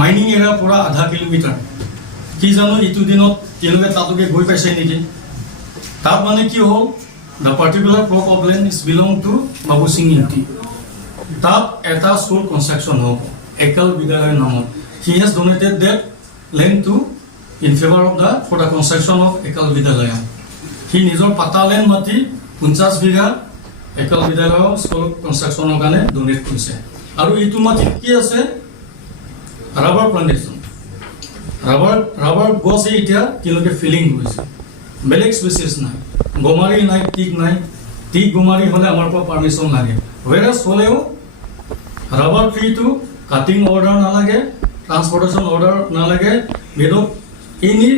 mining area পুৰা আধা kilometre কি জানো ইটো দিনত তেওঁলোকে তাতকে গৈ পাইছে নেকি তাত মানে কি হ'ল the particular plot of land is belong to Babu Singh UT তাত এটা স্কুল কনষ্ট্ৰাকশ্যন হ'ব একল বিদ্যালয়ৰ নামত he has donated that land to in favour of the for the construction of একল বিদ্যালয় সি নিজৰ পাতা লেণ্ড মাটি 50 বিঘা একল বিদ্যালয় স্কুল কনষ্ট্ৰাকশ্যনৰ কাৰণে ডনেট কৰিছে আৰু এইটো মাটি কি আছে ৰাবাৰ প্লান্টেশ্যন ৰাবাৰ গছ এতিয়া তেওঁলোকে ফিলিং কৰিছে বেলেগ স্পেচিছ নাই গমাৰি নাই টিক গমাৰি হ'লে আমাৰ পৰা পাৰ্মিশ্যন লাগে ৱেৰাছ হ'লেও ৰাবাৰ ট্ৰিটো কাটিং অৰ্ডাৰ নালাগে ট্ৰান্সপৰ্টেশ্যন অৰ্ডাৰ নালাগে without any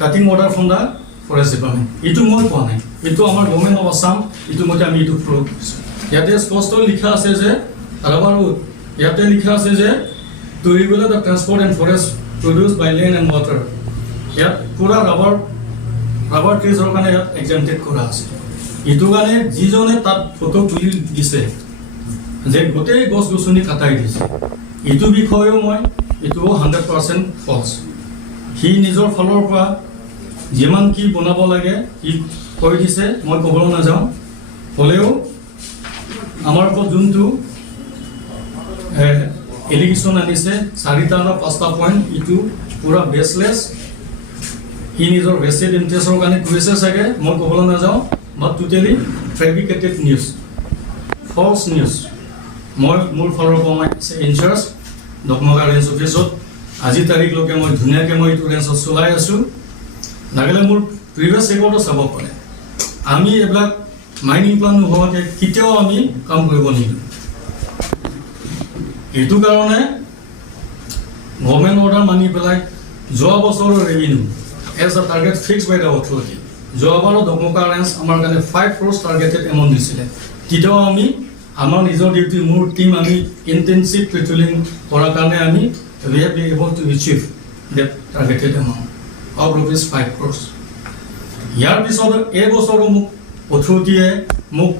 cutting order from the forest department এইটো মই পোৱা নাই এইটো আমাৰ গভৰ্ণমেণ্ট অফ আছাম এইটো মতে আমি এইটো প্ৰয়োগ কৰিছোঁ ইয়াতে স্পষ্ট লিখা আছে যে ৰাবাৰ ইয়াতে লিখা আছে যে to regulate the transport and forest produced by land and water ইয়াত পুৰা ৰাবাৰ ট্ৰিজৰ কাৰণে ইয়াত এক্সাম্পটেড কৰা আছে এইটো কাৰণে যিজনে তাত ফটো তুলি দিছে যে গোটেই গছ গছনি কাটাই দিছে এইটো বিষয়েও মই এইটো 100% ফলছ সি নিজৰ ফালৰ পৰা যিমান কি বনাব লাগে সি কৈ দিছে মই ক'বলৈ নাযাওঁ হ'লেও আমাৰ ওপৰত যোনটো এলিগেশ্যন আনিছে 4টা না 5টা পইণ্ট ইটো পুৰা বেছলেছ সি নিজৰ ভেষ্টেড ইণ্টাৰেষ্টৰ কাৰণে কৰিছে চাগে মই ক'বলৈ নাযাওঁ বাট টোটেলি ফেব্ৰিকেটেড নিউজ ফলছ নিউজ মই মোৰ ফালৰ পৰা মই ইনচাৰ্জ দকমগা ৰেঞ্জ অফিচত আজি তাৰিখলৈকে মই ধুনীয়াকৈ মই এইটো ৰেঞ্জত চলাই আছোঁ লাগিলে মোৰ প্ৰিভিয়াছ ৰেকৰ্ডো চাব পাৰে আমি এইবিলাক মাইনিং প্লান নোহোৱাকৈ কেতিয়াও আমি কাম কৰিব নিদিওঁ এইটো কাৰণে গভৰ্ণমেণ্ট অৰ্ডাৰ মানি পেলাই যোৱা বছৰৰ revenue as a target fix by the authority যোৱাবাৰৰ দকমকা ৰেঞ্জ আমাৰ কাৰণে 5 crores টাৰ্গেটেড এমাউণ্ট দিছিলে তেতিয়াও আমি আমাৰ নিজৰ ডিউটি মোৰ টিম আমি ইণ্টেনচিভ পেট্ৰলিং কৰাৰ কাৰণে আমি we have been able to achieve that targeted amount of rupees 5 crores ইয়াৰ পিছত এই বছৰো মোক অথৰিটিয়ে মোক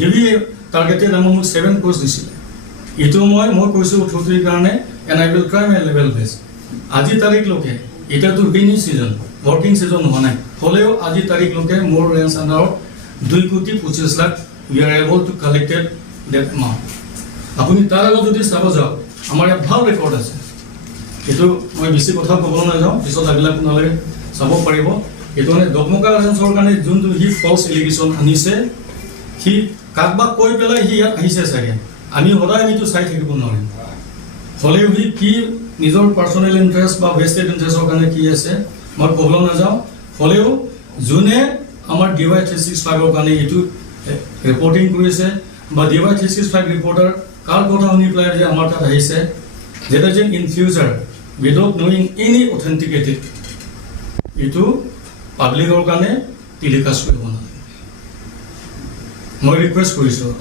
হেভি টাৰ্গেটেড এমাউণ্ট 7 crores দিছিলে এইটো মই কৈছোঁ অথৰিটিৰ কাৰণে and I will try my level best আজি তাৰিখলৈকে এতিয়াতো ৰেইনি ছিজন ৱৰ্কিং ছিজন হোৱা নাই হ'লেও আজি তাৰিখলৈকে মোৰ ৰেঞ্জ আণ্ডাৰত 2.25 lakh we are able to collected that amount আপুনি তাৰ আগত যদি চাব যাওক আমাৰ ইয়াত ভাল ৰেকৰ্ড আছে এইটো মই বেছি কথা ক'বলৈ নাযাওঁ পিছত লাগিলে আপোনালোকে চাব পাৰিব এইটো মানে দকমকা ৰেঞ্জৰ কাৰণে যোনটো সি ফলছ এলিগেশ্যন আনিছে সি কাকবাক কৈ পেলাই সি ইয়াত আহিছে চাগে আমি সদায় এইটো চাই থাকিব নোৱাৰিম হ'লেও সি কি নিজৰ পাৰ্চনেল ইণ্টাৰেষ্ট বা ভেষ্টেড ইণ্টাৰেষ্টৰ কাৰণে কি আছে মই ক'বলৈ নাযাওঁ হ'লেও যোনে আমাৰ DY 365ৰ কাৰণে এইটো ৰিপৰ্টিং কৰিছে বা DY 365 ৰিপৰ্টাৰ কাৰ কথা শুনি পেলাই যে আমাৰ তাত আহিছে যেটা যেন in future without knowing any authenticated এইটো পাব্লিকৰ কাৰণে টেলিকাষ্ট কৰিব নালাগে মই ৰিকুৱেষ্ট কৰিছোঁ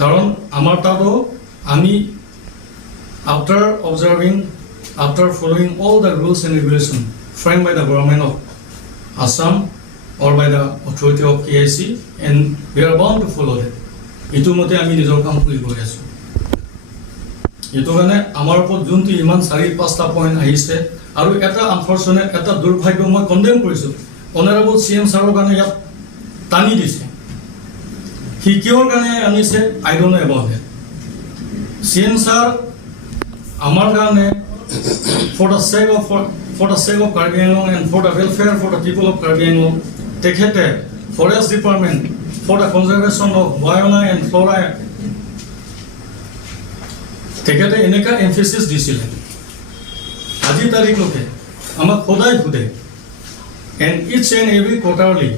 কাৰণ আমাৰ তাতো আমি after following all the rules and regulations framed by the government of Assam or by the authority of KIC and we are bound to follow that এইটো মতে আমি নিজৰ কাম কৰি গৈ আছোঁ এইটো কাৰণে আমাৰ ওপৰত যোনটো ইমান 4-5টা পইণ্ট আহিছে আৰু এটা আনফৰ্চুনেট এটা দুৰ্ভাগ্য মই কণ্ডেম কৰিছোঁ অনাৰেবল CM ছাৰৰ কাৰণে ইয়াত টানি দিছে সি কিহৰ কাৰণে আনিছে I don't know about it CM sir আমাৰ কাৰণে for the sake of Karbi Anglong and for the welfare for the people of Karbi Anglong তেখেতে forest department for the conservation of fauna and flora তেখেতে এনেকা এমফেচিছ দিছিলে আজি তাৰিখলৈকে আমাক সদায় সোধে and each and every quarterly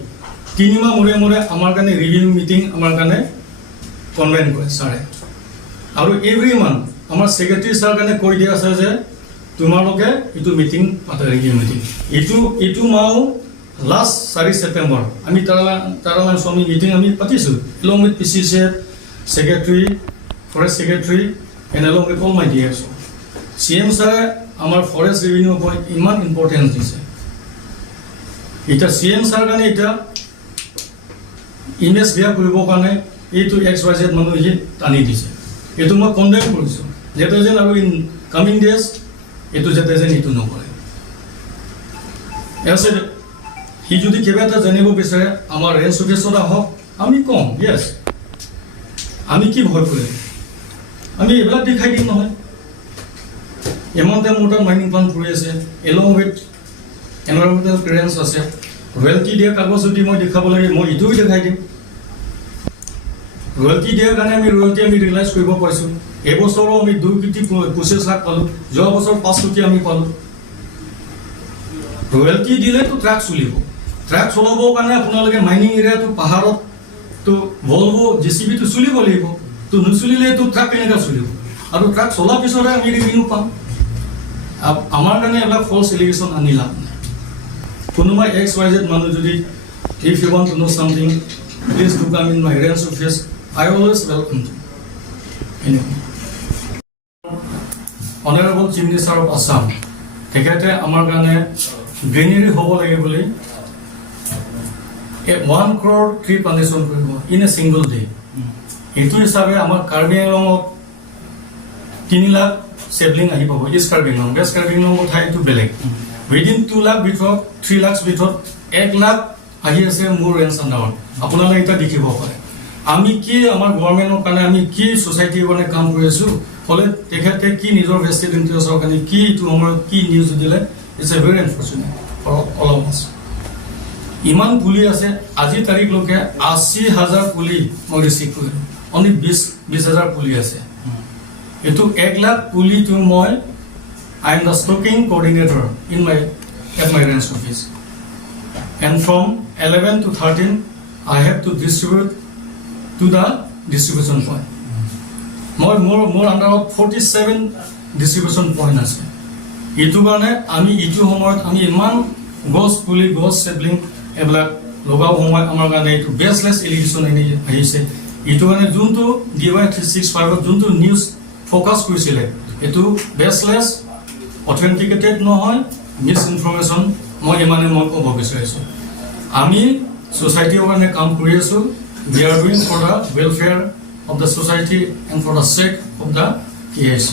3 মাহ মূৰে আমাৰ কাৰণে ৰিভিউ মিটিং আমাৰ কাৰণে কনভেন কৰে ছাৰে আৰু এভৰি মান্থ আমাৰ সেক্ৰেটাৰী ছাৰ কাৰণে কৈ দিয়া আছে যে তোমালোকে এইটো মিটিং পাতে ৰিভিউ মিটিং এইটো মাহ লাষ্ট 4 ছেপ্টেম্বৰ আমি তাৰালাম স্বামী মিটিং আমি পাতিছোঁ along with PCC secretary forest secretary and along with all my DFs CM ছাৰে আমাৰ ফৰেষ্ট ৰেভিনিউ ওপৰত ইমান ইম্পৰ্টেঞ্চ দিছে এটা CM ছাৰ কাৰণে এটা ইমেজ বিয়া কৰিবৰ কাৰণে এইটো XYZ মানুহে টানি দিছে এইটো মই কণ্ডেম কৰিছোঁ যাতে যেন আৰু ইন কামিং ডেজ এইটো যাতে যেন এইটো নকৰে এছে সি যদি কিবা এটা জানিব বিচাৰে আমাৰ ৰেঞ্জ অফিচত আহক আমি কম য়েছ আমি কি ভয় কৰিম আমি এইবিলাক দেখাই দিম নহয় এমাউণ্টে মোৰ তাত মাইনিং প্লান কৰি আছে এলং উইথ এনভাইৰনমেণ্টেল ক্লিয়াৰেঞ্চ আছে ৰয়েলটি দিয়া কাগজ যদি মই দেখাব লাগে মই ইটোও দেখাই দিম ৰয়েলটি দিয়াৰ কাৰণে আমি ৰয়েলটি আমি ৰিয়েলাইজ কৰিব পাৰিছোঁ এবছৰো আমি 2,25 লাখ পালোঁ যোৱা বছৰ 5 কোটি আমি পালোঁ ৰয়েলটি দিলেতো ট্ৰাক চলিব ট্ৰাক চলাবৰ কাৰণে আপোনালোকে মাইনিং এৰিয়াটো পাহাৰত তো ভলভো জেচিবিটো চলিব লাগিব তো নচলিলেতো ট্ৰাক কেনেকৈ চলিব আৰু ট্ৰাক চলাৰ পিছতহে আমি ৰেভিনিউ পাম আমাৰ কাৰণে এইবিলাক ফলছ এলিগেশ্যন আনি লাভ নাই কোনোবা XYZ মানুহ যদি if you want to know something please do come in my range office I always welcome you anyway Honorable Chief Minister of Assam তেখেতে আমাৰ কাৰণে গ্ৰীনাৰী হ'ব লাগে বুলি 1 crore tree plantation কৰিব in a single day এইটো হিচাপে আমাৰ কাৰ্বি আংলঙত 3 লাখ সেবলিং আহি পাব ইষ্ট কাৰ্বি আংলং বেষ্ট কাৰ্বি আংলঙৰ ঠাইটো বেলেগ within 2 লাখ ভিতৰত 3 লাখ ভিতৰত 1 লাখ আহি আছে মোৰ ৰেঞ্জ আন্ডাৰত আপোনালোকে এটা দেখিব পাৰে আমি কি আমাৰ গভৰ্ণমেণ্টৰ কাৰণে আমি কি সোসাইটিৰ কাৰণে কাম কৰি আছো ফলে তেখেতে কি নিজৰ ভেষ্টেড ইন্টাৰেষ্টৰ কাৰণে কি এইটো আমাৰ কি নিউজ দিলে it's a very unfortunate for all of us ইমান পুলি আছে আজি তাৰিখলৈকে 80,000 পুলি মই ৰিচিভ কৰিলোঁ অনলি 20,000 পুলি আছে এটো 1 লাখ পুলিটো মই I am the stocking coordinator in at my range office and from 11 to 13 I have to distribute to the distribution point more under 47 distribution point আছে ইটো কাৰণে আমি ইটো সময়ত আমি ইমান গছ পুলি গছ সেবলিং এবিলাক লগাও সময় আমাৰ কাৰণে এইটো বেসলেস এলিগেশ্যন আহিছে ইটো কাৰণে যোনটো DY 365 যোনটো নিউজ ফোকাস কৰিছিলে এটো বেসলেস অথেন্টিকেটেড নহয় মিস ইনফৰমেশন মই ইমানে মই ক'ব বিচাৰিছো আমি সোসাইটিৰ কাৰণে কাম কৰি আছো we are doing for the welfare of the society and for the sake of the KIC